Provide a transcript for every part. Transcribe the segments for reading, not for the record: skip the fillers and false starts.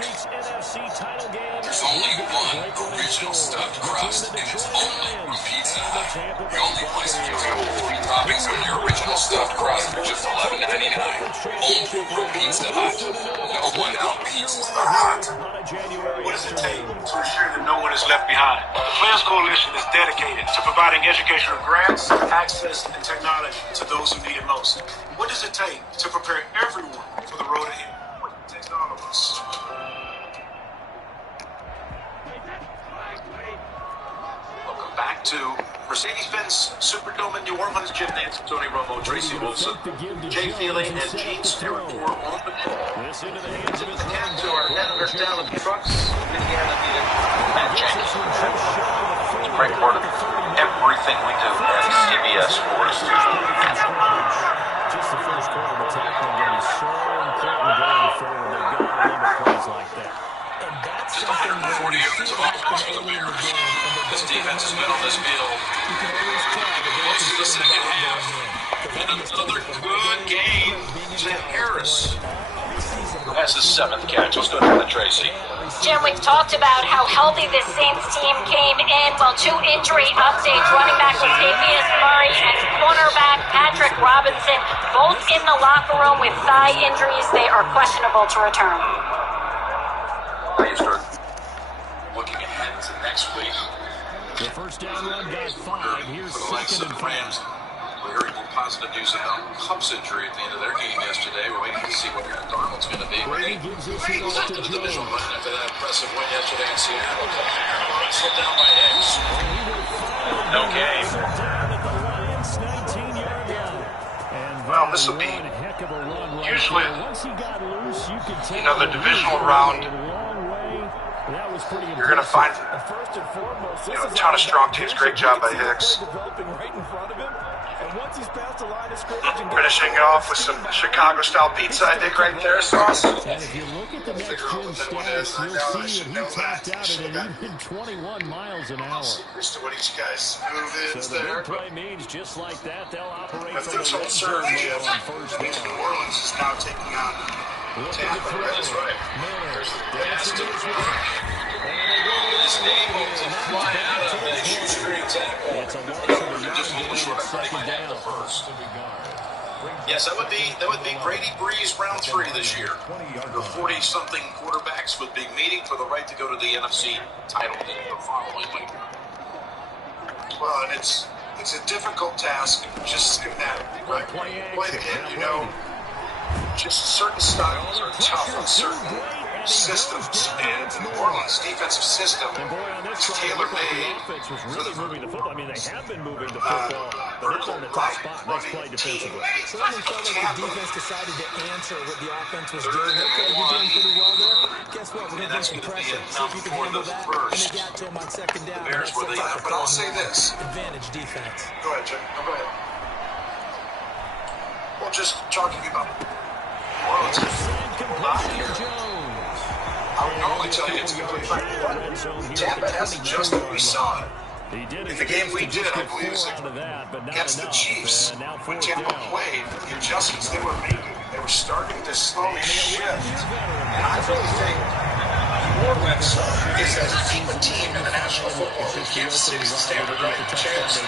back. There's only one original stuffed crust, and it's only from Pizza Hut. The only place that gives you all 3 toppings on your original stuffed crust for just $11.99. Only from Pizza Hut. No one out-pizzas the hut. What does it take to ensure that no one is left behind? The Players Coalition is dedicated to providing educational grants, access, and technology to those who need it most. What does it take to prepare everyone for the road ahead? It takes all of us. Welcome back to Mercedes-Benz Superdome in New Orleans Gymnasium. Tony Romo, Tracy Wilson, Jay Feely, and Gene Stewart were on the call. Again to our editor, Dallas Trucks, Indiana needed Matt Jenkins. It's a great part of everything we do at CBS Sports. Just the first quarter of the tackling game is so important going forward. They've got to limit plays like that. And that's just 140 yards of offense for the Bears. This defense has been on this field most of the second half. And another good game to Harris, who has his 7th catch. Let's go to Tracy. Jim, we've talked about how healthy this Saints team came in. Well, 2 injury updates. Running back Latavius Murray and cornerback Patrick Robinson, both in the locker room with thigh injuries. They are questionable to return. Now you start looking ahead to next week. The first down run got 5. Here's for the likes of the Rams. We're hearing more positive news about Cubs injury at the end of their game yesterday. We're waiting to see what Aaron Donald's going to be. Brady goes into the divisional run after that impressive win yesterday in Seattle. Slowed down by Hicks. No game. Well, this will be usually, the divisional round. You're going to find a ton of strong teams. Great job by Hicks. Finishing it off with some Chicago-style pizza, I think, right there, Sauce. And if you look at the next gen stats, you'll see that he tapped out at an even 21 miles an hour. Secrets to what each guy's move is so the there. big play means just like that, they'll operate But from this the whole red surge zone on first means down. New Orleans is now taking on Tampa. That's right. There's the pass to is able to fly out of the shoestring tackle. It's a loss Just a little short of running back the first. Yes, that would be Brady Breeze round 3 this year. The 40-something quarterbacks would be meeting for the right to go to the NFC title the following week. Well, and it's a difficult task, just schematically, right? Play the game, just certain styles are tough on certain systems, and the New Orleans defensive system is tailor-made for the moving the football. I mean, they have been moving the football, but it's on the top spot. Nice play defensively. Certainly felt like the defense decided to answer what the offense was doing. Okay, you're doing pretty well there. Guess what? We're going to bring some pressure. See if you can handle that. And they got to him on second down. But I'll say this. Advantage defense. Go ahead, Jim. Go ahead. Well, just talking about New Orleans. I would normally tell you it's a complete fight, but Tampa has adjusted. We saw it. In the game we did, I believe, against the Chiefs, when Tampa played, the adjustments they were making, they were starting to slowly shift. And I really think New Orleans is as deep a team in the National Football League. Kansas City's the standard, right? Chance.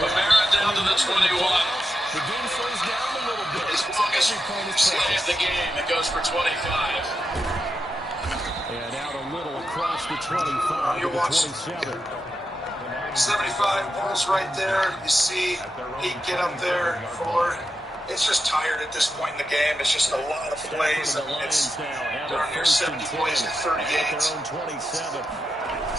Kamara down to the 21. The game slows down a little bit. His longest play of the game, it goes for 25. And out a little across the 25 to the 27. 75 balls right there. You see he get up there forward. It's just tired at this point in the game. It's just a lot of plays. It's darn near 70 plays to 38. It's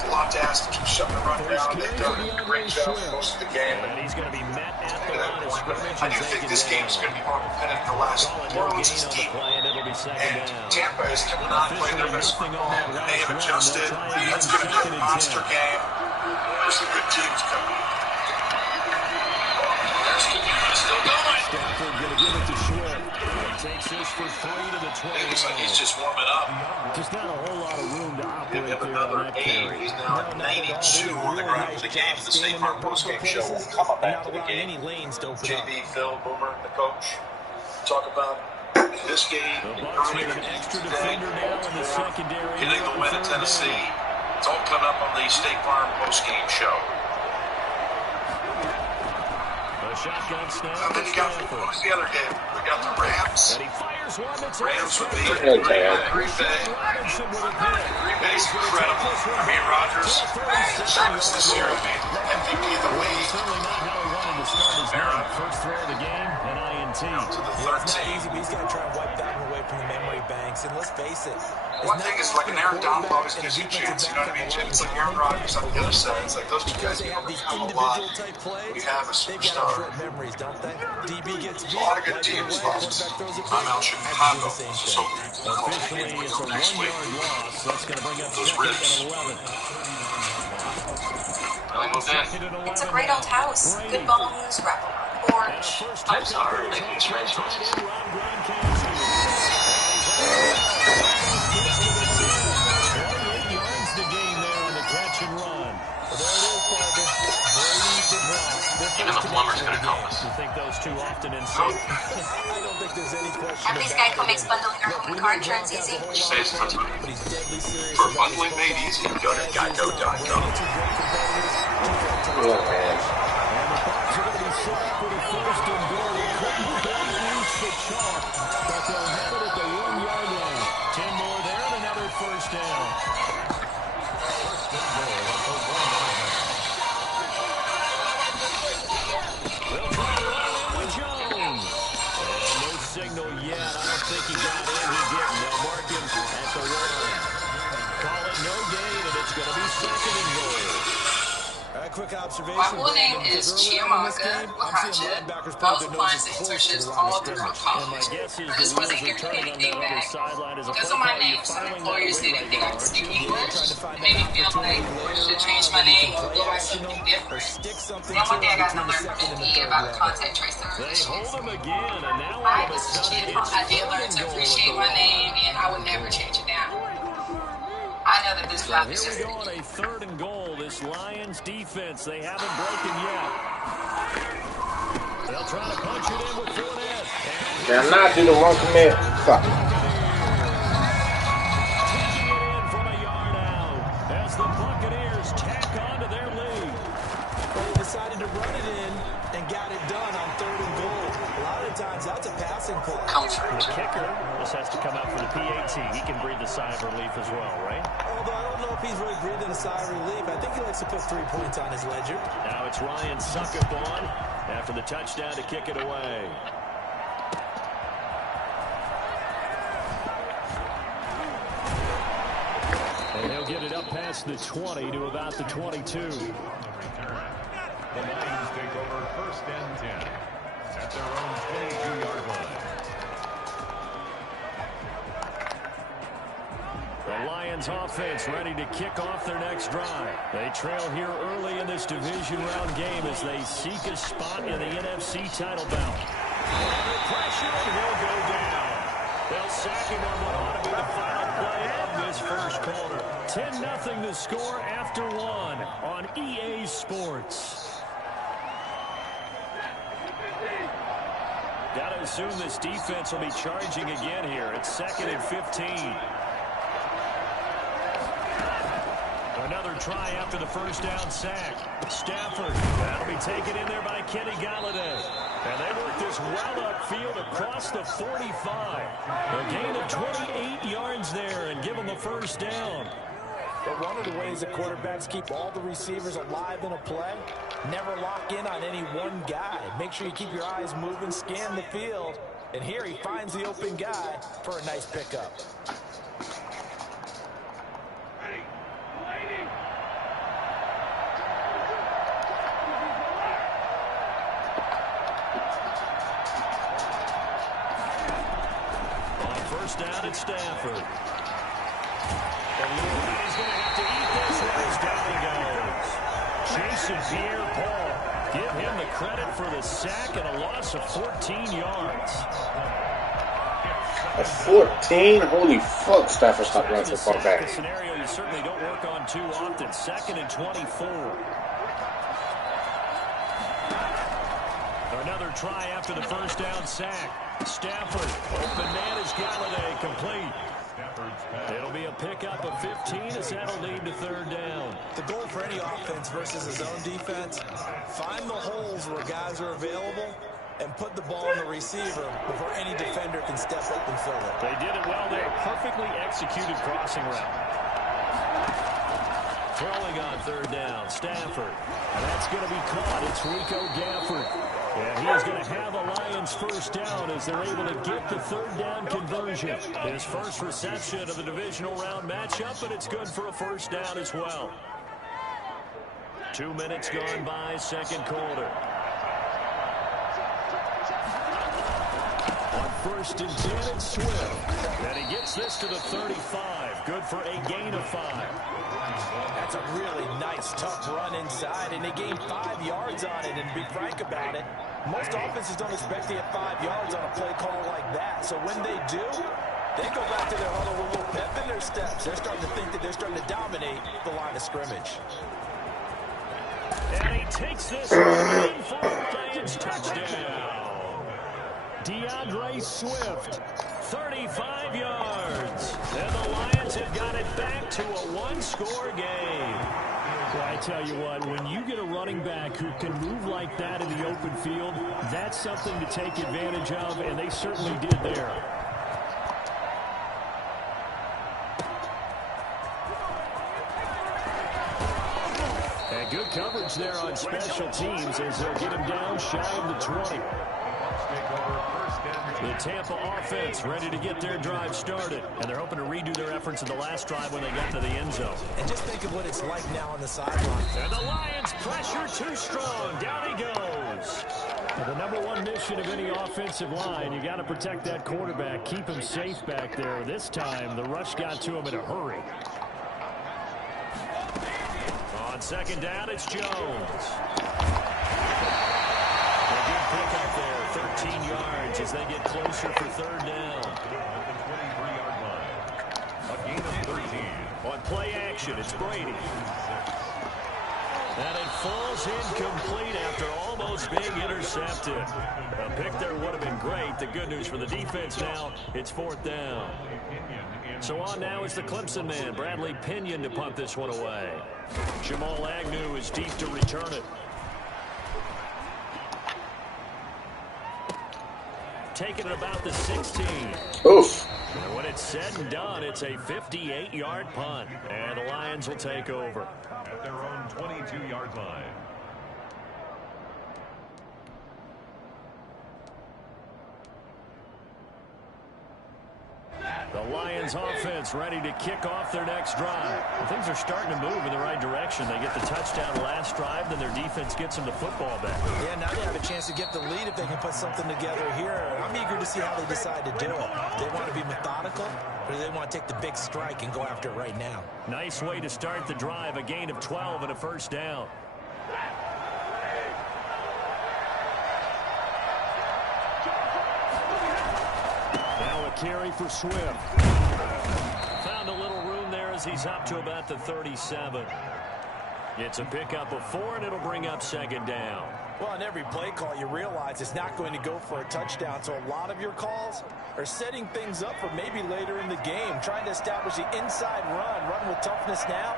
a lot to ask to keep shutting the run down. They've done a great job for most of the game. And he's going to be met at the line of scrimmage. I do think this game's going to be more competitive than the last one. New Orleans is deep. And Tampa is cannot play their best football. They have adjusted. It's going to be a monster game. There's some good teams coming. Still going. Stafford going to give it to Schwartz. Takes this for 3 to the 20. It looks like he's just warming up. Just not a whole lot of room to operate Give him there on another that 8. carry. He's now at 92 on the ground for the game. The State Farm postgame show will come back to the game. JB, Phil, Boomer, the coach, talk about This game, early in the game today, Baltimore getting the win at Tennessee. It's all coming up on the State Farm postgame show. And then you got, what was the other game? We got the Rams. Rams would be Green Bay. Green Bay's incredible. I mean, Rodgers, Travis this year, I mean, MVP of the league. First throw of the game, an INT. To the 13. Easy, but he's got to try and wipe that one away from the memory banks. And let's face it. One thing is, like, an Aaron Donald always gives you a chance, you know what I mean? It's like Aaron Rodgers on the other side. It's like those two guys have a lot. We have a superstar. Memories, don't they? DB gets There's a lot of good teams lost. I'm out Chicago. So Officially, it's a next week. 1-yard loss. That's going to bring up Those second ribs. and 11. It's a great old house. Good bones, wrap porch. I'm sorry, making strange choices. Even the plumber's going to help us. You think those two often in sync? I don't think there's any question. At least Geico makes bundling our home and car insurance easy. Saves tons of money. But he's deadly serious. For bundling made easy, go to geico.com. And the Bucs are going to be set up for the first and goal. They couldn't quite reach the chalk, but they'll have it at the 1-yard line. 10 more there and another first down. They'll try to run in with Jones. And no signal yet. I don't think he got in. He didn't. They'll mark him at the 1. Call it no gain, and it's going to be second and goal. Quick observation. My full name is Chiamaka Lahaja. Multiplying censorships all throughout college. This wasn't giving me anything back. Because of my name, some employers didn't think I could speak English. It made me feel like I should change my name or go by something different. Then one day I got an alert from NP about the contact tracing provisions. I was a kid. I did learn to appreciate my name, and I would never change it now. I know that this job is just Here we go on a third and goal. This Lions defense, they haven't broken yet. They'll try to punch it in with Fournette. Now, not do the wrong commit. Fuck. Taking it in from a yard out as the Buccaneers tack on to their lead. Well, they decided to run it in and got it done on third and goal. A lot of times that's a passing play. The kicker just has to come out for the PAT. He can breathe a sigh of relief as well, right? Although I don't know if he's really breathing a sigh of relief. I think he likes to put 3 points on his ledger. Now it's Ryan Suckup on after the touchdown to kick it away. And he'll get it up past the 20 to about the 22. The Lions take over first and 10 at their own 22-yard line. The Lions offense ready to kick off their next drive. They trail here early in this division round game as they seek a spot in the NFC title bout. Under pressure, and he'll go down. They'll sack him on what ought to be the final play of this first quarter. 10-0 to score after 1 on EA Sports. Got to assume this defense will be charging again here. It's 2nd and 15. Another try after the first down sack. Stafford, that'll be taken in there by Kenny Galladay. And they work this well upfield across the 45. A gain of 28 yards there and give them the first down. But one of the ways that quarterbacks keep all the receivers alive in a play, never lock in on any one guy. Make sure you keep your eyes moving, scan the field. And here he finds the open guy for a nice pickup. First down at Stafford. And he's going to have to eat this one as down he goes. Jason Pierre-Paul. Give him the credit for the sack and a loss of 14 yards. At 14? Holy fuck, Stafford stopped running so far back. A scenario you certainly don't work on too often. 2nd and 24. Another try after the first down sack. Stafford, open man is Galladay, complete. It'll be a pickup of 15 as that'll lead to third down. The goal for any offense versus his own defense, find the holes where guys are available and put the ball in the receiver before any defender can step up and fill it. They did it well there. Perfectly executed crossing route. Throwing on third down, Stafford. And that's going to be caught. It's Rico Gafford. And he is going to have a Lions first down as they're able to get the third down conversion. His first reception of the divisional round matchup, but it's good for a first down as well. 2 minutes gone by, second quarter. On first and 10, it's Swift. And he gets this to the 35. Good for a gain of 5. That's a really nice, tough run inside, and they gained 5 yards on it. And to be frank about it, most offenses don't expect to get 5 yards on a play call like that. So when they do, they go back to their huddle with a little pep in their steps. They're starting to think that they're starting to dominate the line of scrimmage. And he takes this in for a Lions touchdown. DeAndre Swift, 35 yards. And the Lions have got it back to a one-score game. Well, I tell you what, when you get a running back who can move like that in the open field, that's something to take advantage of, and they certainly did there. And good coverage there on special teams as they'll get him down shy of the 20. The Tampa offense ready to get their drive started. And they're hoping to redo their efforts in the last drive when they got to the end zone. And just think of what it's like now on the sideline. And the Lions pressure too strong. Down he goes. Well, the number one mission of any offensive line, you got to protect that quarterback. Keep him safe back there. This time, the rush got to him in a hurry. On second down, it's Jones. A good pick up there, 13 yards as they get closer for third down. A gain of 13. On play action, it's Brady. And it falls incomplete after almost being intercepted. A pick there would have been great. The good news for the defense now, it's fourth down. So on now is the Clemson man, Bradley Pinion, to punt this one away. Jamal Agnew is deep to return it. Taking it about the 16. Oof. And when it's said and done, it's a 58-yard punt. And the Lions will take over. At their own 22-yard line. The Lions offense ready to kick off their next drive. Well, things are starting to move in the right direction. They get the touchdown last drive, then their defense gets them the football back. Yeah, now they have a chance to get the lead if they can put something together here. I'm eager to see how they decide to do it. They want to be methodical, or do they want to take the big strike and go after it right now? Nice way to start the drive, a gain of 12 and a first down. Carry for Swift. Found a little room there as he's up to about the 37. It's a pickup of 4, and it'll bring up second down. Well, on every play call, you realize it's not going to go for a touchdown, so a lot of your calls are setting things up for maybe later in the game, trying to establish the inside run with toughness now,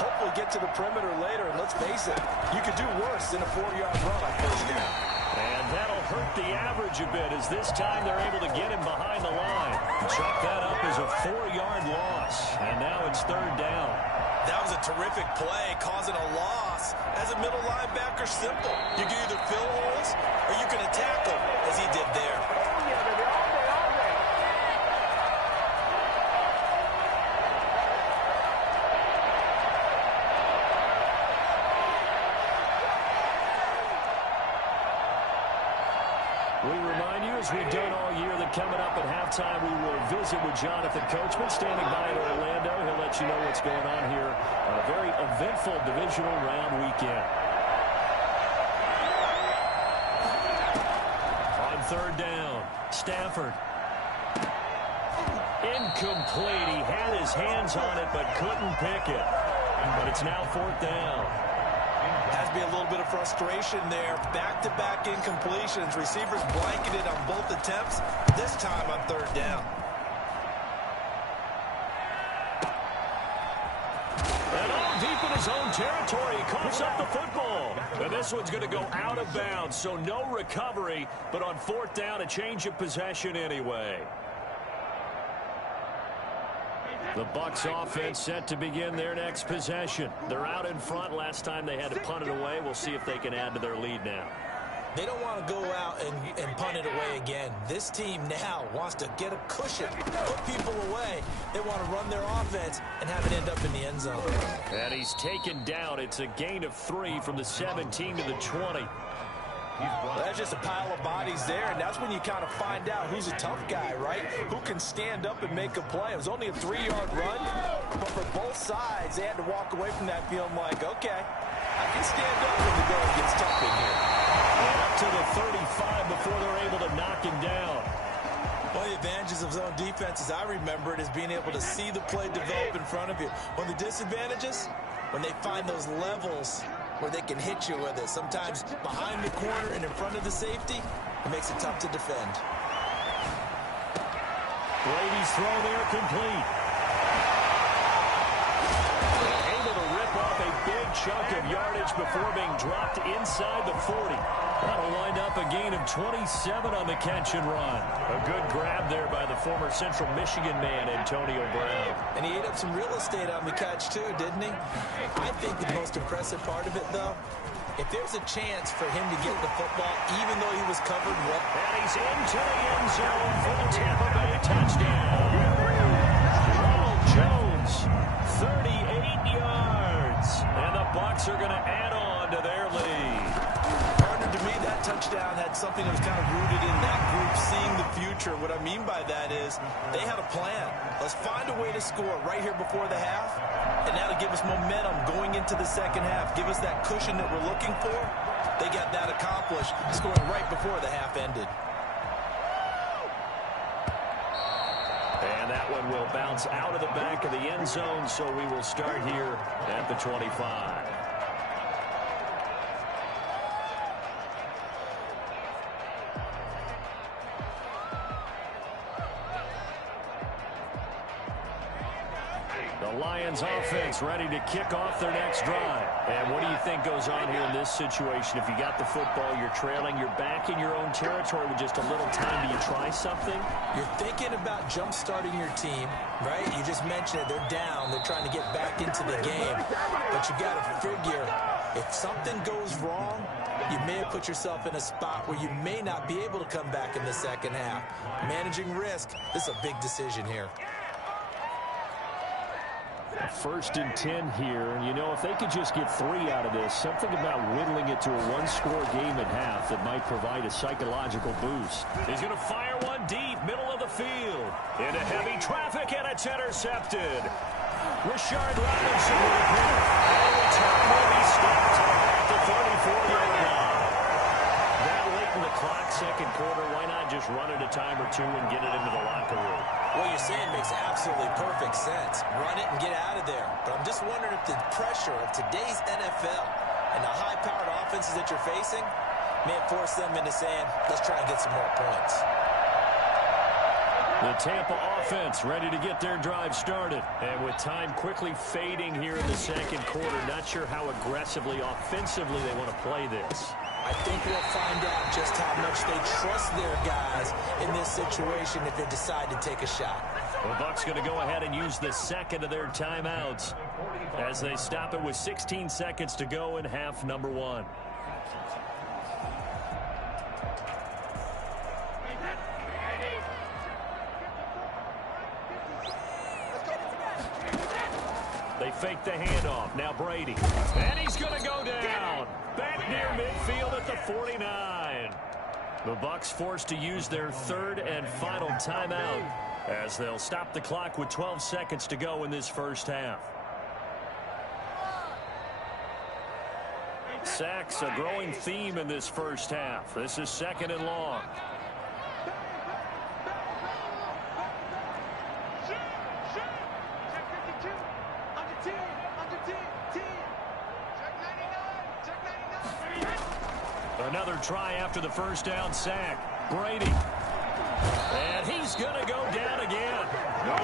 hopefully get to the perimeter later, and let's face it, you could do worse than a 4-yard run on first down. And that'll hurt the average a bit as this time they're able to get him behind the line. Chalk that up as a 4-yard loss. And now it's third down. That was a terrific play, causing a loss. As a middle linebacker, simple. You can either fill holes or you can attack them, as he did there. We remind you, as we've done all year, that coming up at halftime, we will visit with Jonathan Coachman standing by in Orlando. He'll let you know what's going on here on a very eventful divisional round weekend. On third down, Stafford. Incomplete. He had his hands on it but couldn't pick it. But it's now fourth down. Has to be a little bit of frustration there. Back-to-back incompletions. Receivers blanketed on both attempts. This time on third down. And all deep in his own territory, he coughs up the football. And this one's going to go out of bounds, so no recovery. But on fourth down, a change of possession anyway. The Bucs offense set to begin their next possession. They're out in front. Last time they had to punt it away. We'll see if they can add to their lead now. They don't want to go out and punt it away again. This team now wants to get a cushion, put people away. They want to run their offense and have it end up in the end zone. And he's taken down. It's a gain of 3 from the 17 to the 20. Well, that's just a pile of bodies there, and that's when you kind of find out who's a tough guy, right? Who can stand up and make a play. It was only a 3-yard run, but for both sides, they had to walk away from that feeling like, okay, I can stand up when the going gets tough in here. And up to the 35 before they're able to knock him down. One of the advantages of zone defense, as I remember it, is being able to see the play develop in front of you. One of the disadvantages, when they find those levels where they can hit you with it. Sometimes behind the corner and in front of the safety, it makes it tough to defend. Brady's throw there complete. Able to rip off a big chunk of yardage before being dropped inside the 40. That'll wind up a gain of 27 on the catch and run. A good grab there by the former Central Michigan man, Antonio Brown. And he ate up some real estate on the catch too, didn't he? I think the most impressive part of it, though, if there's a chance for him to get the football, even though he was covered well. And he's into the end zone for the Tampa Bay touchdown. Ronald Jones, 38 yards. And the Bucs are going to add on to their lead. To me, that touchdown had something that was kind of rooted in that group seeing the future. What I mean by that is they had a plan. Let's find a way to score right here before the half, and that'll give us momentum going into the second half. Give us that cushion that we're looking for. They got that accomplished, scoring right before the half ended. And that one will bounce out of the back of the end zone, so we will start here at the 25. The Lions offense ready to kick off their next drive. And what do you think goes on here in this situation? If you got the football, you're trailing, you're back in your own territory with just a little time. Do you try something? You're thinking about jump-starting your team, right? You just mentioned it. They're down. They're trying to get back into the game. But you got to figure, if something goes wrong, you may have put yourself in a spot where you may not be able to come back in the second half. Managing risk, this is a big decision here. First and 10 here, and you know, if they could just get 3 out of this, something about whittling it to a one-score game at half that might provide a psychological boost. He's going to fire one deep, middle of the field, into heavy traffic, and it's intercepted. Rashard Robinson with a hit. And the return will be stopped at the 34-yard line. That late in the clock, second quarter, why not just run it a time or two and get it into the locker room? What you're saying makes absolutely perfect sense. Run it and get out of there. But I'm just wondering if the pressure of today's NFL and the high-powered offenses that you're facing may force them into saying, let's try and get some more points. The Tampa offense ready to get their drive started. And with time quickly fading here in the second quarter, not sure how aggressively, offensively they want to play this. I think we'll find out just how much they trust their guys in this situation if they decide to take a shot. The Bucs going to go ahead and use the second of their timeouts as they stop it with 16 seconds to go in half number 1. They fake the handoff. Now Brady. And he's going to go down. Back near midfield at the 49. The Bucs forced to use their third and final timeout as they'll stop the clock with 12 seconds to go in this first half. Sacks, a growing theme in this first half. This is second and long. Another try after the first down sack. Brady. And he's going to go down again. By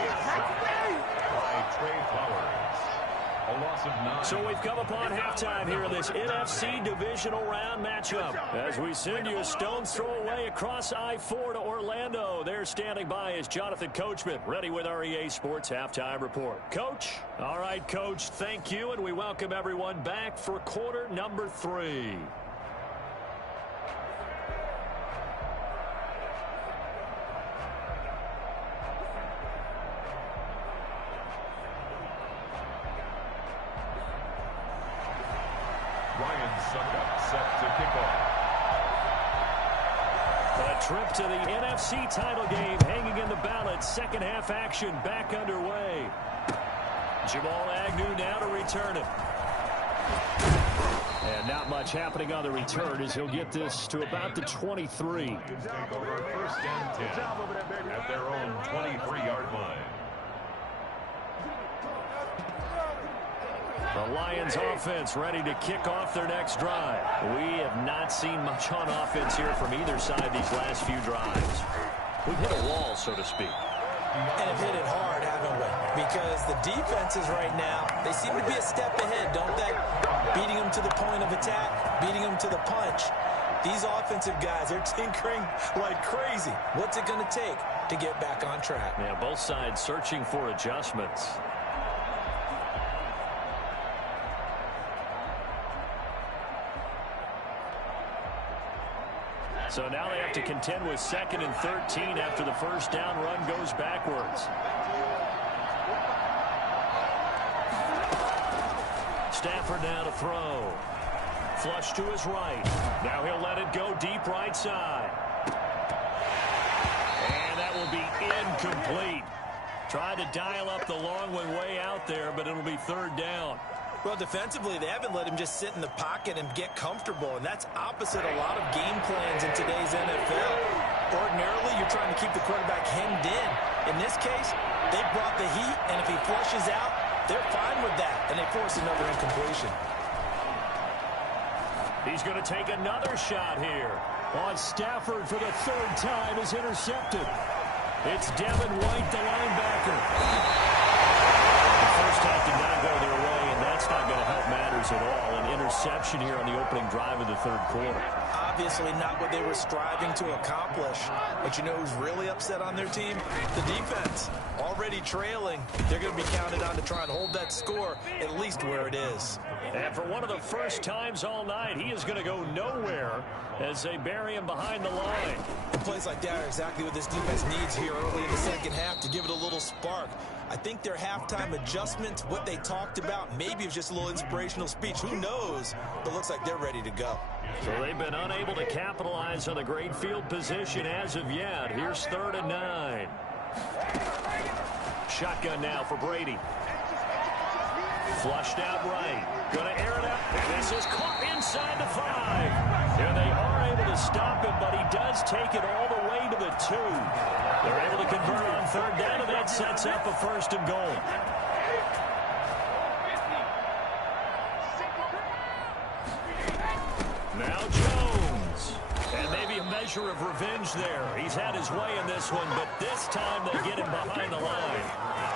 Trey Flowers. A loss of 9. So we've come upon halftime here in this NFC divisional round matchup. As we send you a stone's throw away across I-4 to Orlando. There standing by is Jonathan Coachman, ready with our EA Sports Halftime Report. Coach? All right, Coach, thank you, and we welcome everyone back for quarter number 3. Set to kick off. A trip to the NFC title game hanging in the balance. Second half action back underway. Jamal Agnew now to return it. And not much happening on the return as he'll get this to about the 23. Take over first and 10 at their own 23-yard line. The Lions offense ready to kick off their next drive. We have not seen much on offense here from either side these last few drives. We've hit a wall, so to speak. And have hit it hard, haven't we? Because the defenses right now, they seem to be a step ahead, don't they? Beating them to the point of attack, beating them to the punch. These offensive guys, they're tinkering like crazy. What's it going to take to get back on track? Yeah, both sides searching for adjustments. So now they have to contend with 2nd and 13 after the first down run goes backwards. Stafford now to throw. Flush to his right. Now he'll let it go deep right side. And that will be incomplete. Tried to dial up the long one way out there, but it'll be 3rd down. Well, defensively, they haven't let him just sit in the pocket and get comfortable, and that's opposite a lot of game plans in today's NFL. Ordinarily, you're trying to keep the quarterback hemmed in. In this case, they brought the heat, and if he flushes out, they're fine with that, and they force another incompletion. He's going to take another shot here. On Stafford for the 3rd time is intercepted. It's Devin White, the linebacker. The first half did not go their way, and that's not going to help matters at all. An interception here on the opening drive of the 3rd quarter. Obviously not what they were striving to accomplish. But you know who's really upset on their team? The defense. Already trailing. They're going to be counted on to try and hold that score at least where it is. And for one of the first times all night, he is going to go nowhere as they bury him behind the line. And plays like that are exactly what this defense needs here early in the second half to give it a little spark. I think their halftime adjustment, what they talked about, maybe it was just a little inspirational speech. Who knows? But looks like they're ready to go. So they've been unable to capitalize on the great field position as of yet. Here's 3rd and 9. Shotgun now for Brady. Flushed out right. Going to air it up. And this is caught inside the 5. And they are able to stop him, but he does take it all the way to the 2. They're able to convert on 3rd down, and that sets up a 1st and goal. Now Jones. And maybe a measure of revenge there. He's had his way in this one, but this time they get him behind the line.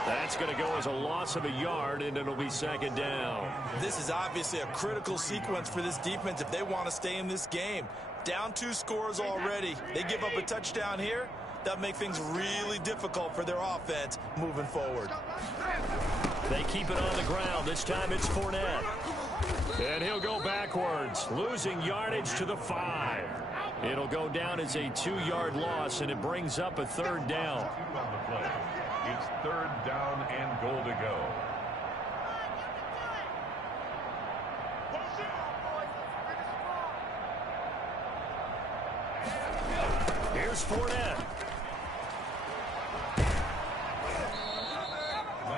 That's going to go as a loss of a yard, and it'll be 2nd down. This is obviously a critical sequence for this defense if they want to stay in this game. Down 2 scores already. They give up a touchdown here. That'll make things really difficult for their offense moving forward. They keep it on the ground. This time it's Fournette. And he'll go backwards, losing yardage to the 5. It'll go down as a 2-yard loss, and it brings up a 3rd down. It's 3rd down and goal to go. Here's Fournette.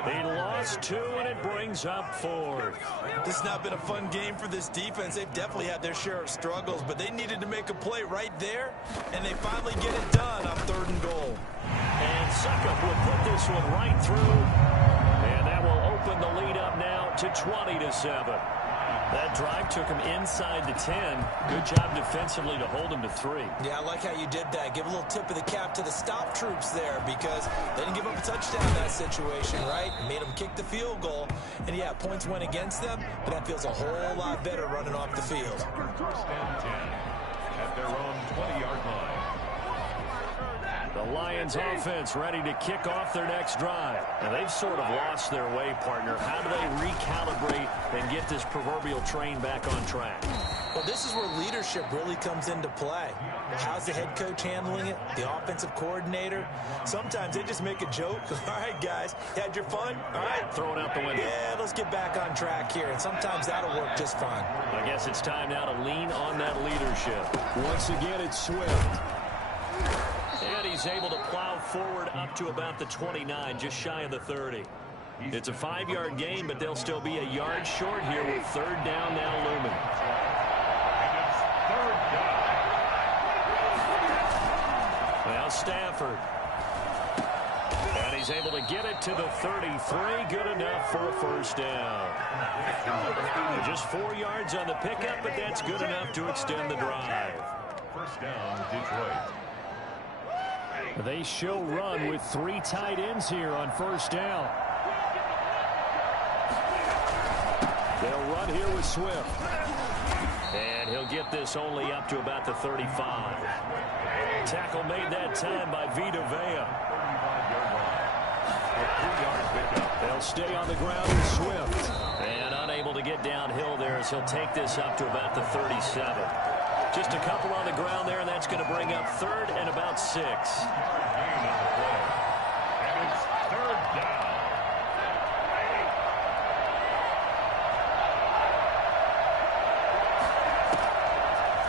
He lost 2, and it brings up 4th. This has not been a fun game for this defense. They've definitely had their share of struggles, but they needed to make a play right there, and they finally get it done on 3rd and goal. And Suckup will put this one right through, and that will open the lead up now to 20-7. That drive took him inside the 10. Good job defensively to hold him to 3. Yeah, I like how you did that. Give a little tip of the cap to the stop troops there because they didn't give up a touchdown in that situation, right? Made them kick the field goal. And, yeah, points went against them, but that feels a whole lot better running off the field. First and 10 at their own 20-yard line. The Lions offense ready to kick off their next drive. And they've sort of lost their way, partner. How do they recalibrate and get this proverbial train back on track? Well, this is where leadership really comes into play. How's the head coach handling it? The offensive coordinator? Sometimes they just make a joke. All right, guys, had your fun? All right. Throw it out the window. Yeah, let's get back on track here. And sometimes that'll work just fine. I guess it's time now to lean on that leadership. Once again, it's Swift. And he's able to plow forward up to about the 29, just shy of the 30. It's a 5-yard gain, but they'll still be a yard short here with 3rd down now looming. Now Stafford. And he's able to get it to the 33. Good enough for a 1st down. Just 4 yards on the pickup, but that's good enough to extend the drive. 1st down, Detroit. They show run with 3 tight ends here on 1st down. They'll run here with Swift. And he'll get this only up to about the 35. Tackle made that time by Vita Vea. They'll stay on the ground with Swift. And unable to get downhill there as he'll take this up to about the 37. Just a couple on the ground there, and that's going to bring up 3rd and about 6. And it's 3rd down.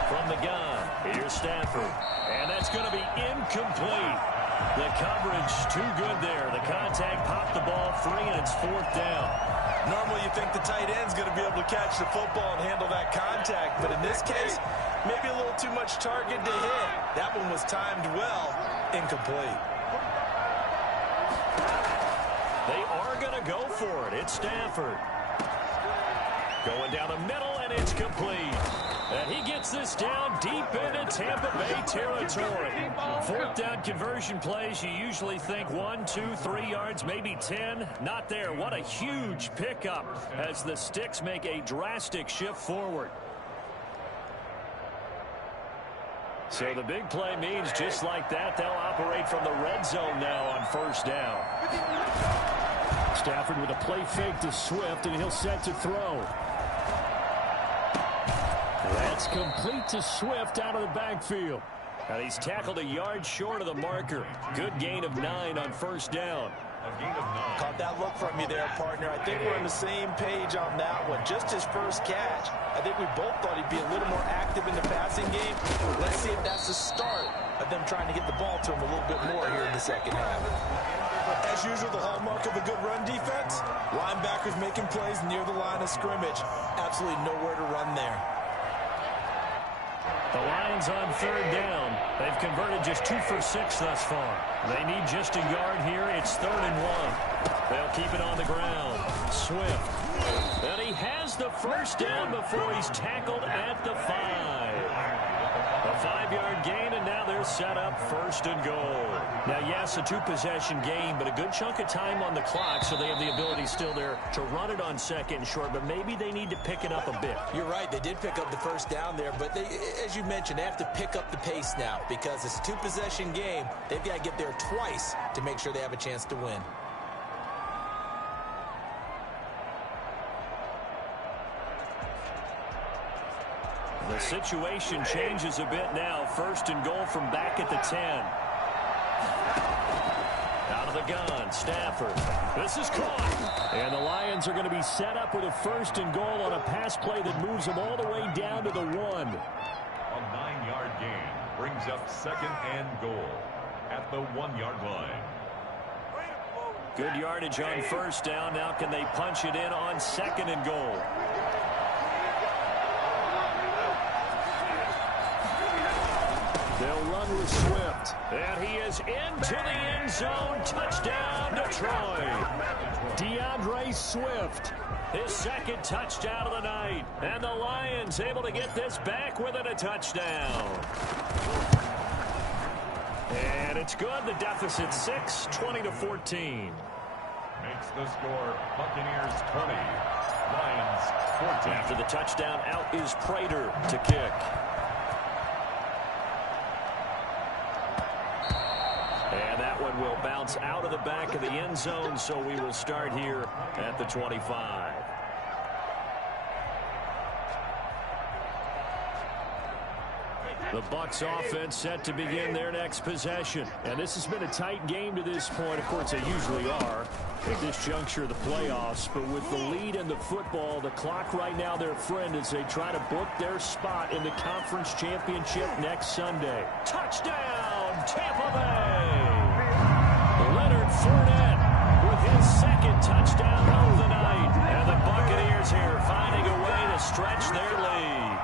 From the gun, here's Stafford. And that's going to be incomplete. The coverage too good there. The contact popped the ball free, and it's 4th down. Normally you think the tight end's going to be able to catch the football and handle that contact, but in this case, maybe a little too much target to hit. That one was timed well. Incomplete. They are going to go for it. It's Stafford. Going down the middle, and it's complete. And he gets this down deep into Tampa Bay territory. 4th down conversion plays, you usually think 1, 2, 3 yards, maybe 10. Not there. What a huge pickup as the Sticks make a drastic shift forward. So the big play means just like that, they'll operate from the red zone now on 1st down. Stafford with a play fake to Swift, and he'll set to throw. That's complete to Swift out of the backfield. And he's tackled a yard short of the marker. Good gain of 9 on 1st down. A gain of 9. Caught that look from you there, partner. I think we're on the same page on that one. Just his first catch. I think we both thought he'd be a little more active in the passing game. Let's see if that's the start of them trying to get the ball to him a little bit more here in the 2nd half. As usual, the hallmark of a good run defense, linebackers making plays near the line of scrimmage. Absolutely nowhere to run there. The Lions on 3rd down. They've converted just 2 for 6 thus far. They need just a yard here. It's 3rd and 1. They'll keep it on the ground. Swift. And he has the 1st down before he's tackled at the 5. A 5-yard gain, and now they're set up 1st and goal. Now, yes, a 2-possession game, but a good chunk of time on the clock, so they have the ability still there to run it on 2nd and short, but maybe they need to pick it up a bit. You're right. They did pick up the 1st down there, but they, as you mentioned, they have to pick up the pace now because it's a 2-possession game. They've got to get there twice to make sure they have a chance to win. The situation changes a bit now. 1st and goal from back at the 10. Out of the gun, Stafford. This is caught. And the Lions are going to be set up with a 1st and goal on a pass play that moves them all the way down to the 1. A 9-yard gain brings up 2nd and goal at the 1-yard line. Good yardage on 1st down. Now can they punch it in on 2nd and goal? They'll run with Swift. And he is into the end zone. Touchdown, Detroit. DeAndre Swift. His second touchdown of the night. And the Lions able to get this back within a touchdown. And it's good. The deficit 6, 20-14. Makes the score Buccaneers 20, Lions 14. After the touchdown, out is Prater to kick. And that one will bounce out of the back of the end zone, so we will start here at the 25. The Bucs offense set to begin their next possession. And this has been a tight game to this point. Of course, they usually are at this juncture of the playoffs. But with the lead in the football, the clock right now their friend as they try to book their spot in the conference championship next Sunday. Touchdown, Tampa Bay! Leonard Fournette with his second touchdown of the night. And the Buccaneers here finding a way to stretch their lead.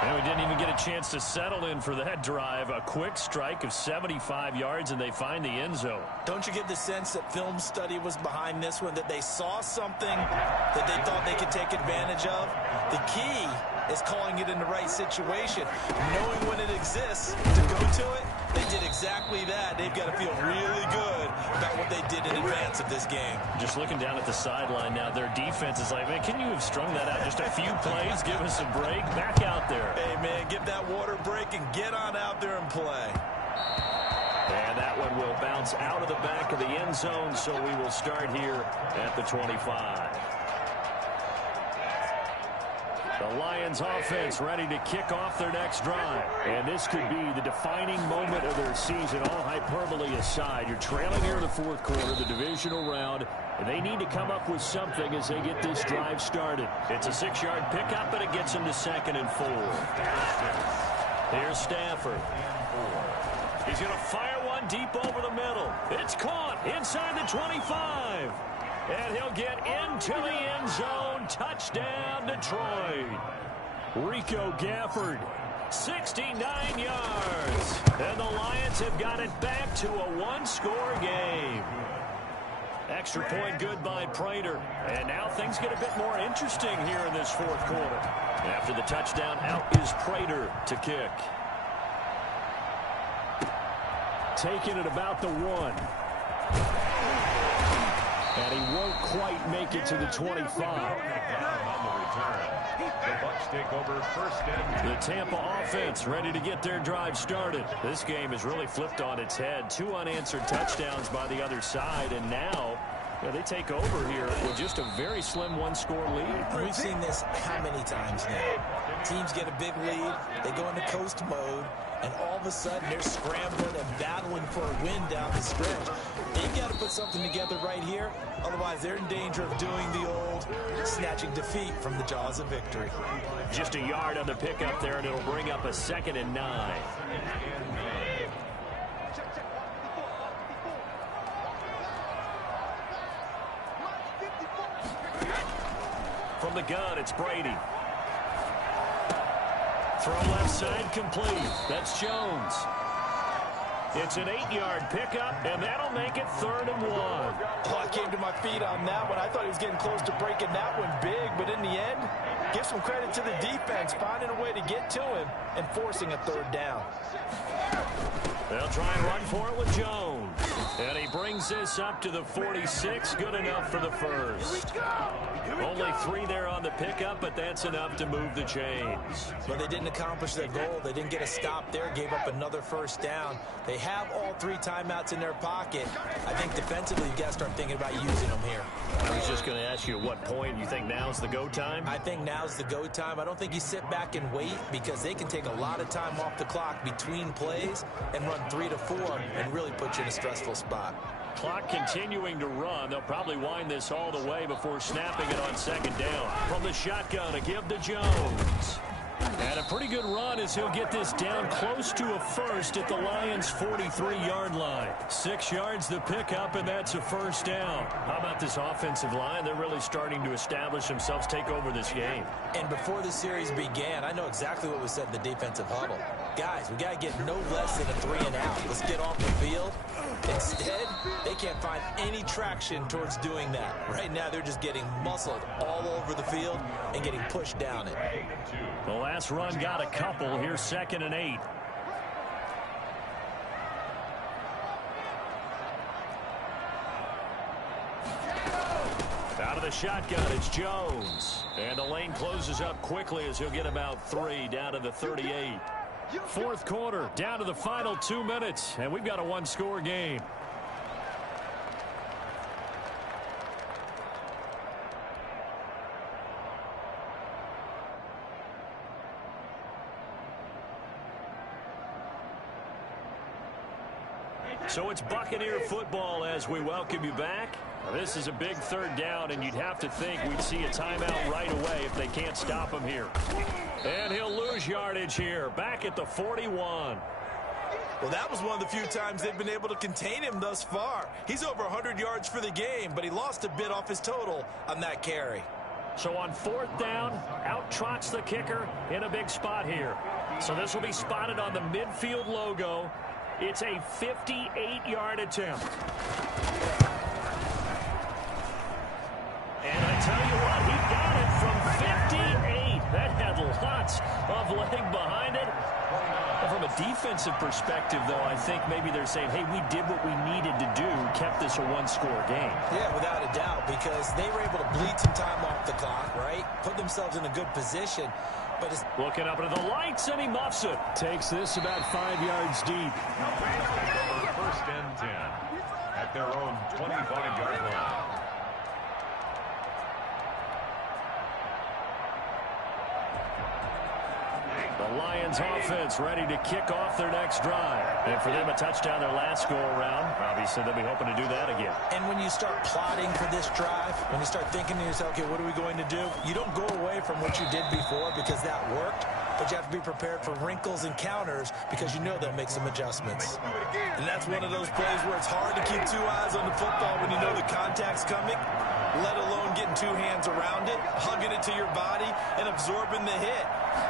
And we didn't even get a chance to settle in for that drive. A quick strike of 75 yards, and they find the end zone. Don't you get the sense that film study was behind this one, that they saw something that they thought they could take advantage of? The key is calling it in the right situation. Knowing when it exists to go to it, they did exactly that. They've got to feel really good about what they did in advance of this game. Just looking down at the sideline now, their defense is like, man, can you have strung that out just a few plays? Give us a break. Back out there. Hey, man, give that water break and get on out there and play. And that one will bounce out of the back of the end zone, so we will start here at the 25. The Lions offense ready to kick off their next drive. And this could be the defining moment of their season, all hyperbole aside. You're trailing here in the fourth quarter, the divisional round, and they need to come up with something as they get this drive started. It's a 6-yard pickup, but it gets them to 2nd and 4. Here's Stafford. He's going to fire one deep over the middle. It's caught inside the 25. And he'll get into the end zone. Touchdown, Detroit. Rico Gafford, 69 yards. And the Lions have got it back to a one-score game. Extra point good by Prater. And now things get a bit more interesting here in this fourth quarter. After the touchdown, out is Prater to kick. Taking it about the 1. And he won't quite make it to the 25. The Tampa offense ready to get their drive started. This game is really flipped on its head. 2 unanswered touchdowns by the other side, and now they take over here with just a very slim one-score lead. We've seen this how many times now? Teams get a big lead, they go into coast mode, and all of a sudden they're scrambling and battling for a win down the stretch. They've got to put something together right here, otherwise they're in danger of doing the old snatching defeat from the jaws of victory. Just a yard on the pickup there, and it'll bring up a 2nd and 9. From the gun, it's Brady. Throw left side complete. That's Jones. It's an 8-yard pickup, and that'll make it 3rd and 1. Oh, I came to my feet on that one. I thought he was getting close to breaking that one big, but in the end, give some credit to the defense, finding a way to get to him and forcing a 3rd down. They'll try and run for it with Jones. And he brings this up to the 46. Good enough for the first. Only 3 there on the pickup, but that's enough to move the chains. Well, they didn't accomplish their goal. They didn't get a stop there, gave up another 1st down. They have all 3 timeouts in their pocket. I think defensively, you've got to start thinking about using them here. I was just going to ask you at what point you think now's the go time? I think now's the go time. I don't think you sit back and wait because they can take a lot of time off the clock between plays and run 3 to 4 and really put you in a stressful spot. Clock continuing to run. They'll probably wind this all the way before snapping it on 2nd down. From the shotgun, a give to Jones. And a pretty good run as he'll get this down close to a first at the Lions' 43-yard line. 6 yards the pickup, and that's a first down. How about this offensive line? They're really starting to establish themselves, take over this game. And before the series began, I know exactly what we said in the defensive huddle. Guys, we got to get no less than a 3-and-out. Let's get off the field. Instead, they can't find any traction towards doing that. Right now, they're just getting muscled all over the field and getting pushed down it. The last run got a couple. Here's 2nd and 8. Out of the shotgun, it's Jones. And the lane closes up quickly as he'll get about 3 down to the 38. 4th quarter, down to the final 2 minutes, and we've got a 1-score game. So it's Buccaneer football as we welcome you back. Now, this is a big 3rd down, and you'd have to think we'd see a timeout right away if they can't stop him here. And he'll lose yardage here, back at the 41. Well, that was one of the few times they've been able to contain him thus far. He's over 100 yards for the game, but he lost a bit off his total on that carry. So on 4th down, out trots the kicker in a big spot here. So this will be spotted on the midfield logo. It's a 58-yard attempt. And I tell you what, he got it from 58. That had lots of leg behind it. And from a defensive perspective, though, I think maybe they're saying, hey, we did what we needed to do, kept this a 1-score game. Yeah, without a doubt, because they were able to bleed some time off the clock, right? Put themselves in a good position. But it's looking up into the lights, and he muffs it. Takes this about 5 yards deep. 1st and 10 at their own 25-yard line. The Lions offense ready to kick off their next drive. And for them, a touchdown their last go-around. Obviously, they'll be hoping to do that again. And when you start plotting for this drive, when you start thinking to yourself, okay, what are we going to do? You don't go away from what you did before because that worked, but you have to be prepared for wrinkles and counters because you know they'll make some adjustments. And that's one of those plays where it's hard to keep 2 eyes on the football when you know the contact's coming, let alone getting 2 hands around it, hugging it to your body, and absorbing the hit.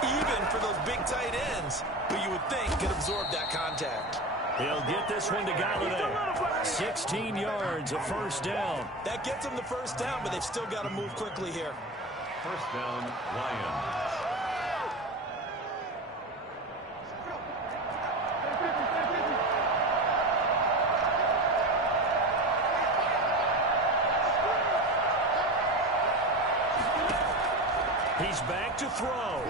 Even for those big tight ends, who you would think could absorb that contact. He'll get this one to Galladay. 16 yards, a first down. That gets them the first down, but they've still got to move quickly here. 1st down, Lions. He's back to throw.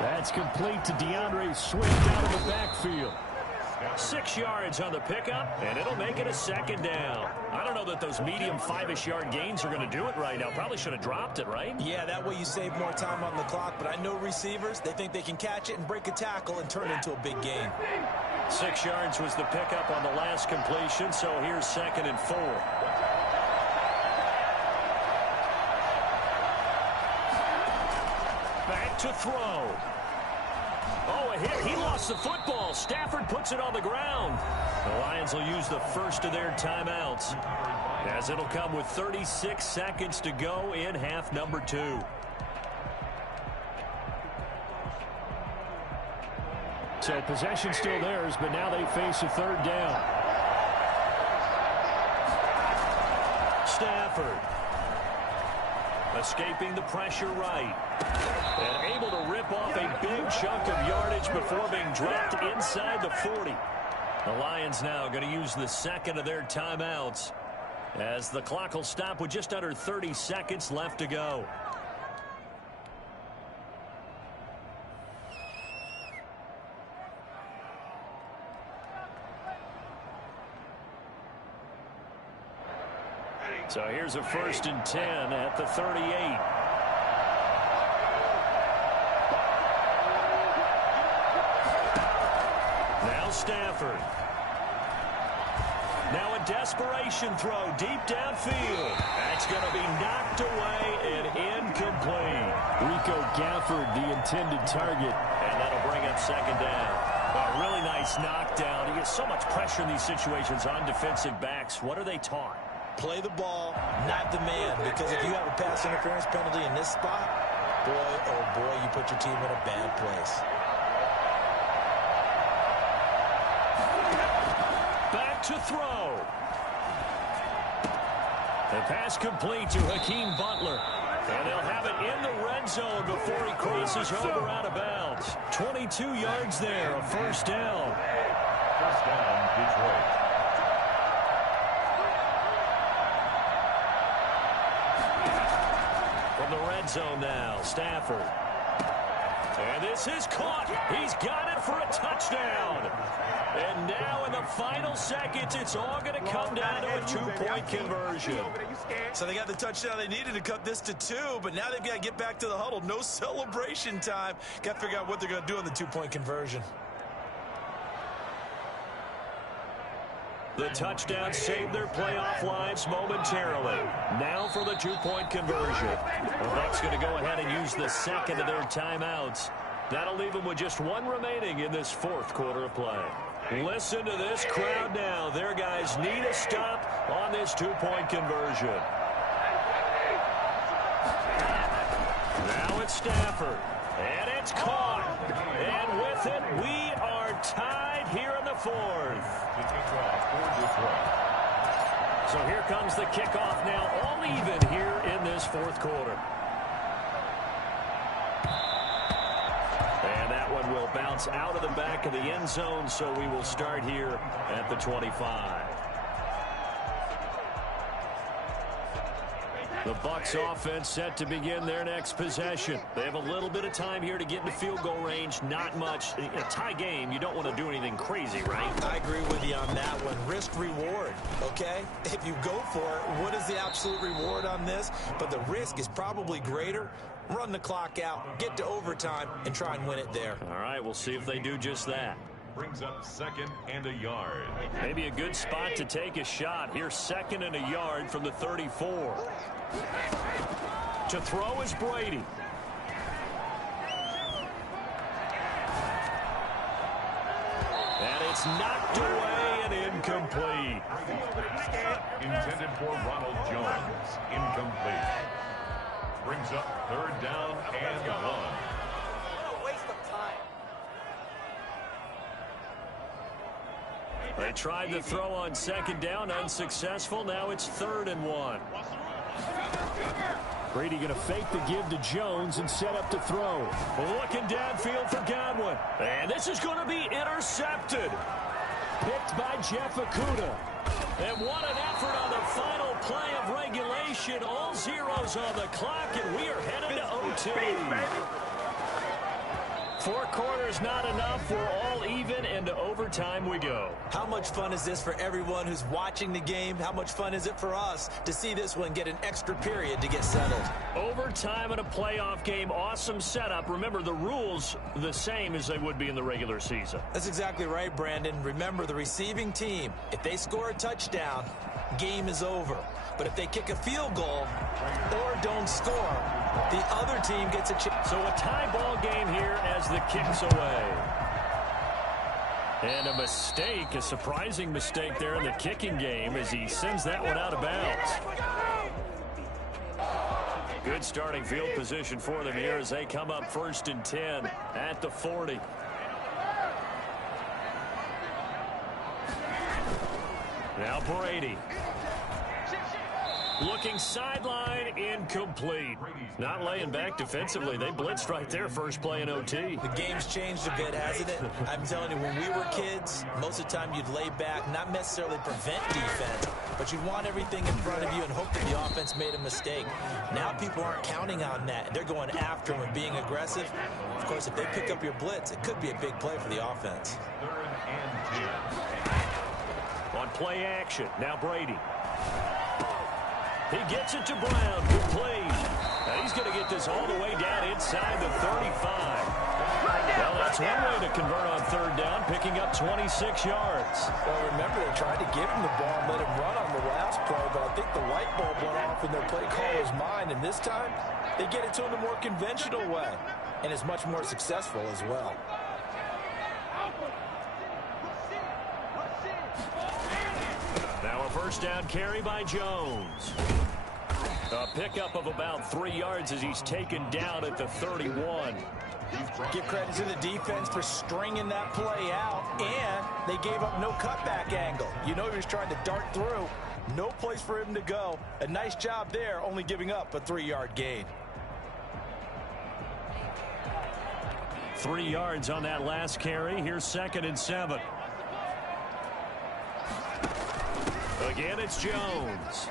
That's complete to DeAndre Swift out of the backfield. 6 yards on the pickup, and it'll make it a 2nd down. I don't know that those medium 5-ish yard gains are going to do it right now. Probably should have dropped it, right? Yeah, that way you save more time on the clock, but I know receivers, they think they can catch it and break a tackle and turn it into a big gain. 6 yards was the pickup on the last completion, so here's 2nd and 4. Back to throw. Oh, a hit. He lost the football. Stafford puts it on the ground. The Lions will use the first of their timeouts, as it'll come with 36 seconds to go in half number 2. So possession still theirs, but now they face a 3rd down. Stafford escaping the pressure right. And able to rip off a big chunk of yardage before being dropped inside the 40. The Lions now going to use the 2nd of their timeouts, as the clock will stop with just under 30 seconds left to go. So here's a 1st and 10 at the 38. Now Stafford. Now a desperation throw deep downfield. That's going to be knocked away and incomplete. Rico Gafford, the intended target. And that'll bring up second down. A really nice knockdown. You get so much pressure in these situations on defensive backs. What are they taught? Play the ball, not the man. Because if you have a pass interference penalty in this spot, boy, oh boy, you put your team in a bad place. Back to throw. The pass complete to Hakeem Butler. And they'll have it in the red zone before he crosses over out of bounds. 22 yards there, a first down. First down, Detroit. From the red zone now, Stafford. And this is caught. He's got it for a touchdown. And now in the final seconds, it's all going to come down to a two-point conversion. So they got the touchdown they needed to cut this to 2, but now they've got to get back to the huddle. No celebration time. Got to figure out what they're going to do on the two-point conversion. The touchdown saved their playoff lives momentarily. Now for the two-point conversion. The Bucs going to go ahead and use the second of their timeouts. That'll leave them with just one remaining in this fourth quarter of play. Listen to this crowd now. Their guys need a stop on this two-point conversion. Now it's Stafford. And it's caught. And with it, we are tied here in the fourth. So here comes the kickoff now, all even here in this fourth quarter. And that one will bounce out of the back of the end zone, so we will start here at the 25. The Bucs offense set to begin their next possession. They have a little bit of time here to get into field goal range. Not much. In a tie game, you don't want to do anything crazy, right? I agree with you on that one. Risk reward, okay? If you go for it, what is the absolute reward on this? But the risk is probably greater. Run the clock out, get to overtime, and try and win it there. All right, we'll see if they do just that. Brings up second and a yard. Maybe a good spot to take a shot. Here's second and a yard from the 34. To throw is Brady. And it's knocked away and incomplete. Intended for Ronald Jones. Incomplete. Brings up third down and 1. They tried to throw on second down, unsuccessful. Now it's 3rd and 1. Brady going to fake the give to Jones and set up to throw. Looking downfield for Godwin. And this is going to be intercepted. Picked by Jeff Okudah. And what an effort on the final play of regulation. All zeros on the clock, and we are headed to OT. 4 quarters not enough. We're all even, and to overtime we go. How much fun is this for everyone who's watching the game? How much fun is it for us to see this one get an extra period to get settled? Overtime in a playoff game, awesome setup. Remember, the rules the same as they would be in the regular season. That's exactly right, Brandon. Remember, the receiving team, if they score a touchdown, game is over. But if they kick a field goal or don't score, the other team gets a chance. So a tie ball game here as the kick's away. And a mistake, a surprising mistake there in the kicking game as he sends that one out of bounds. Good starting field position for them here as they come up 1st and 10 at the 40. Now Brady. Looking sideline, incomplete. Not laying back defensively. They blitzed right there first play in OT. The game's changed a bit, hasn't it? I'm telling you, when we were kids, most of the time you'd lay back, not necessarily prevent defense, but you'd want everything in front of you and hope that the offense made a mistake. Now people aren't counting on that. They're going after them and being aggressive. Of course, if they pick up your blitz, it could be a big play for the offense. 3rd and 10. On play action, now Brady. He gets it to Brown. Complete. Now he's going to get this all the way down inside the 35. Well, that's one way to convert on third down, picking up 26 yards. Well, remember, they tried to give him the ball and let him run on the last play, but I think the light bulb went off in their play caller's mind, and this time they get it to him the more conventional way, and it's much more successful as well. Now a first down carry by Jones. A pickup of about 3 yards as he's taken down at the 31. Give credit to the defense for stringing that play out, and they gave up no cutback angle. You know he was trying to dart through. No place for him to go. A nice job there, only giving up a 3-yard gain. 3 yards on that last carry. Here's 2nd and 7. Again, it's Jones.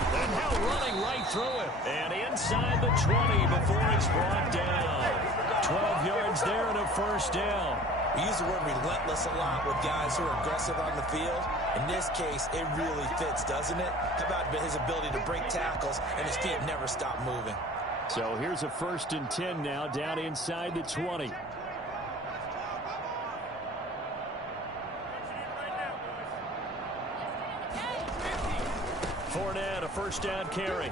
And now running right through it. And inside the 20 before he's brought down. 12 yards there and a first down. We use the word relentless a lot with guys who are aggressive on the field. In this case, it really fits, doesn't it? How about his ability to break tackles and his feet never stop moving? So here's a 1st and 10 now, down inside the 20. Fournette, a first down carry.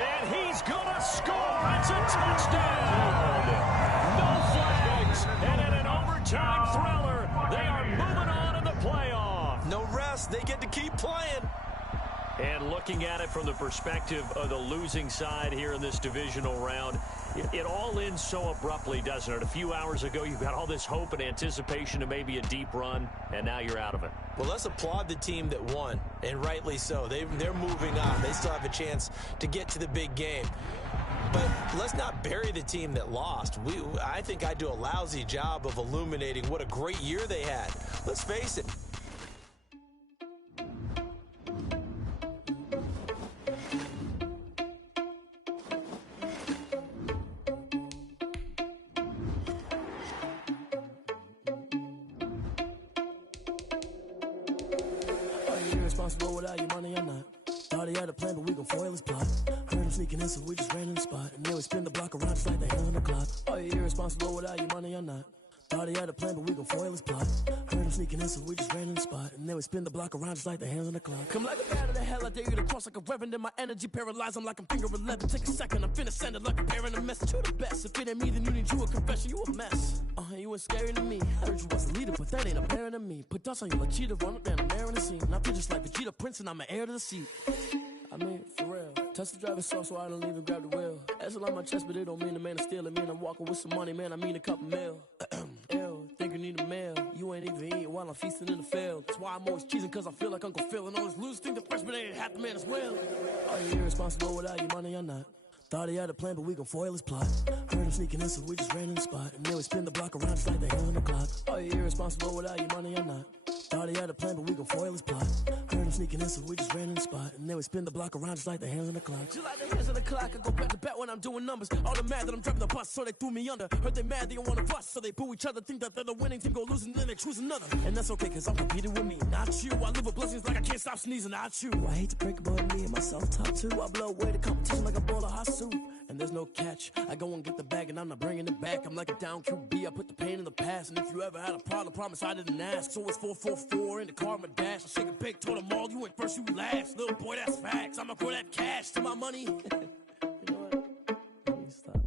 And he's going to score. It's a touchdown. No flags. And in an overtime thriller, they are moving on in the playoff. No rest. They get to keep playing. And looking at it from the perspective of the losing side here in this divisional round, it all ends so abruptly, doesn't it? A few hours ago, you got all this hope and anticipation of maybe a deep run, and now you're out of it. Well, let's applaud the team that won, and rightly so. They're moving on. They still have a chance to get to the big game. But let's not bury the team that lost. I think I do a lousy job of illuminating what a great year they had. Let's face it. Responsible without your money, I'm not. Thought he had a plan, but we gon' foil his plot. Heard him sneaking in, so we just ran in the spot. And then we spin the block around just like the hell on the clock. Oh, you're irresponsible without your money, I'm not. Thought he had a plan, but we gon' foil his plot. Heard him sneaking in, so we just ran in the spot. And then we spin the block around just like the hands on the clock. Come like a bat of the hell, I dare you to cross like a reverend. In my energy paralyzed, I'm like I'm finger 11. Take a second, I'm finna send it like a parent a message. You the best, if it ain't me, then you need you a confession. You a mess. You ain't scary to me. Heard you was a leader, but that ain't apparent to me. Put dust on you like cheetah, run up down, I'm airing the scene. And I feel just like Vegeta Prince, and I'm an heir to the seat. I mean, for real. Touch the driver's soft, so I don't even grab the wheel. That's a lot on my chest, but it don't mean the man is stealing. Mean I'm walking with some money, man, I mean a couple mil. Ew, think you need a meal. You ain't even eating while I'm feasting in the field. That's why I'm always cheesing, cause I feel like Uncle Phil. And all this losers think the freshman ain't half the man as well. Are you irresponsible without your money or not? Thought he had a plan, but we gon' foil his plot. Heard him sneaking in, so we just ran in the spot. And then we spin the block around just like the hell on the clock. Are you irresponsible without your money or not? Thought he had a plan, but we gon' foil his plot. Heard him sneaking in, so we just ran in the spot. And then we spin the block around just like the hands on the clock. Just like the hands on the clock, I go back to back when I'm doing numbers. All the mad that I'm driving the bus, so they threw me under. Heard they mad, they don't wanna bust, so they boo each other. Think that they're the winning team, go losing, then they choose another. And that's okay, cause I'm competing with me, not you. I live with blessings like I can't stop sneezing, not you. I hate to break about me and my self-talk too. I blow away the competition like a bowl of hot soup. And there's no catch. I go and get the bag and I'm not bringing it back. I'm like a down QB, I put the pain in the past. And if you ever had a problem, promise I didn't ask. So it's 444 in the car, my dash. I shake a big, told them all, you went first, you last. Little boy, that's facts. I'ma grow that cash to my money. You know what? Let me stop.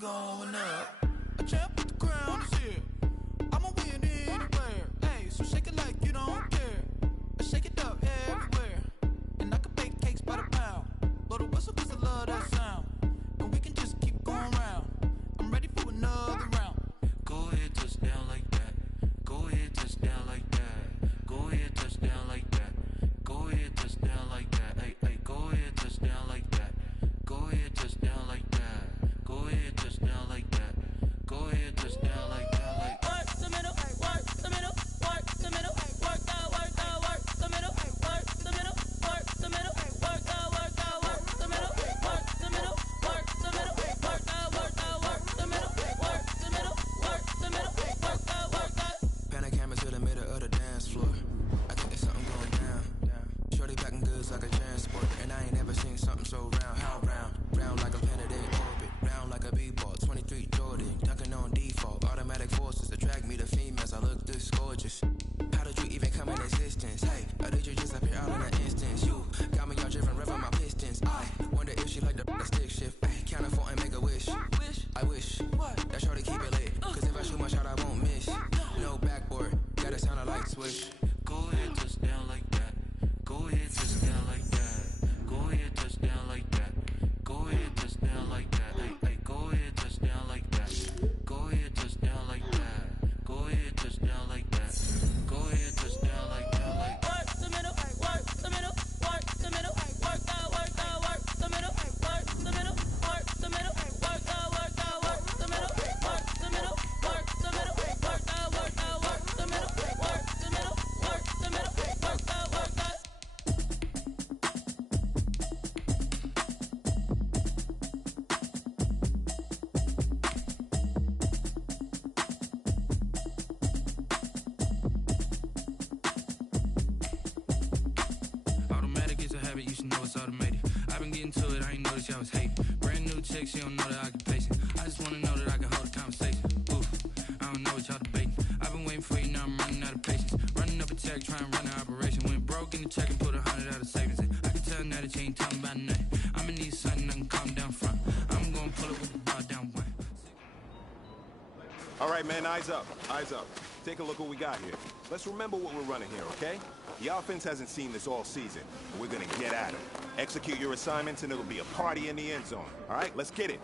Going up, a champ with the crown is here. I'ma win anywhere. Hey, so shake it like you don't care. I shake it up everywhere. And I can bake cakes by the pound. Blow the whistle cause I love that sound. And we can just keep going round. I'm ready for another round. Go ahead, touch down like that. Go ahead, touch down like that. Go ahead, touch down like that. Go ahead, touch down like that. Hey, hey, go ahead, touch down like that. Go ahead, touch down like that. Go ahead. wish. Go ahead, touchdown like that. Go ahead, touchdown like that. Go ahead, touchdown like that. Go ahead, touchdown like that. Hey, go ahead, touchdown like that. Go ahead, touchdown like that. Go ahead, touchdown like that. Go ahead, touchdown like that. Like work the middle, work the middle, work the middle, work out, work out, work the middle, work the middle, work the middle, work out, work out, work the middle, work the middle, work the middle, work out, work out, work the middle, work the middle, work the middle, work out, work out. Automatic is a habit, you should know it's automated. I've been getting to it, I ain't noticed y'all was hating. Brand new chick, she don't know the occupation. I just wanna know that I can hold a conversation. Oof, I don't know what y'all debating. I've been waiting for you, now I'm running out of patience. Running up a check, trying to run an operation. Went broke in the check and put 100 out of savings in. I can tell now that you ain't talking about nothing. I'ma need something I can calm down front. I'm gonna pull it with the bar down one. All right, man, eyes up, eyes up. Take a look what we got here. Let's remember what we're running here, okay? The offense hasn't seen this all season, and we're gonna get at it. Execute your assignments, and it'll be a party in the end zone. All right, let's get it.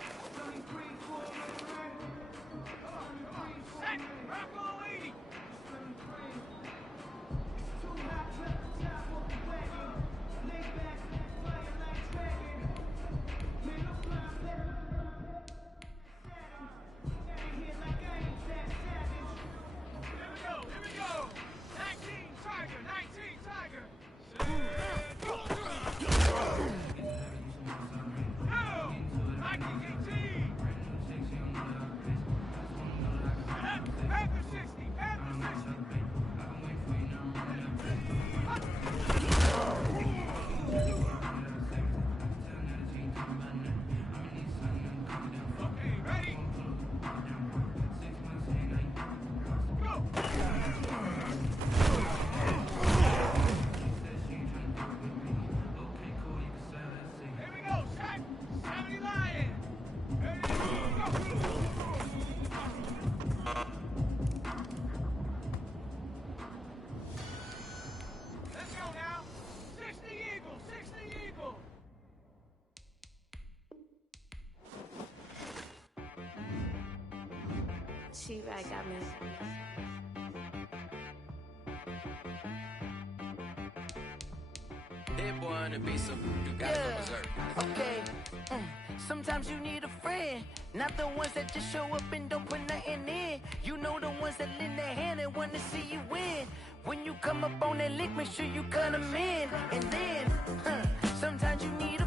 T-Rag got me. Hit boy on the beat, so you gotta go berserk. Okay. Sometimes you need a friend, not the ones that just show up and don't put nothing in. You know the ones that lend their hand and want to see you win. When you come up on that lick, make sure you cut them in. And then, sometimes you need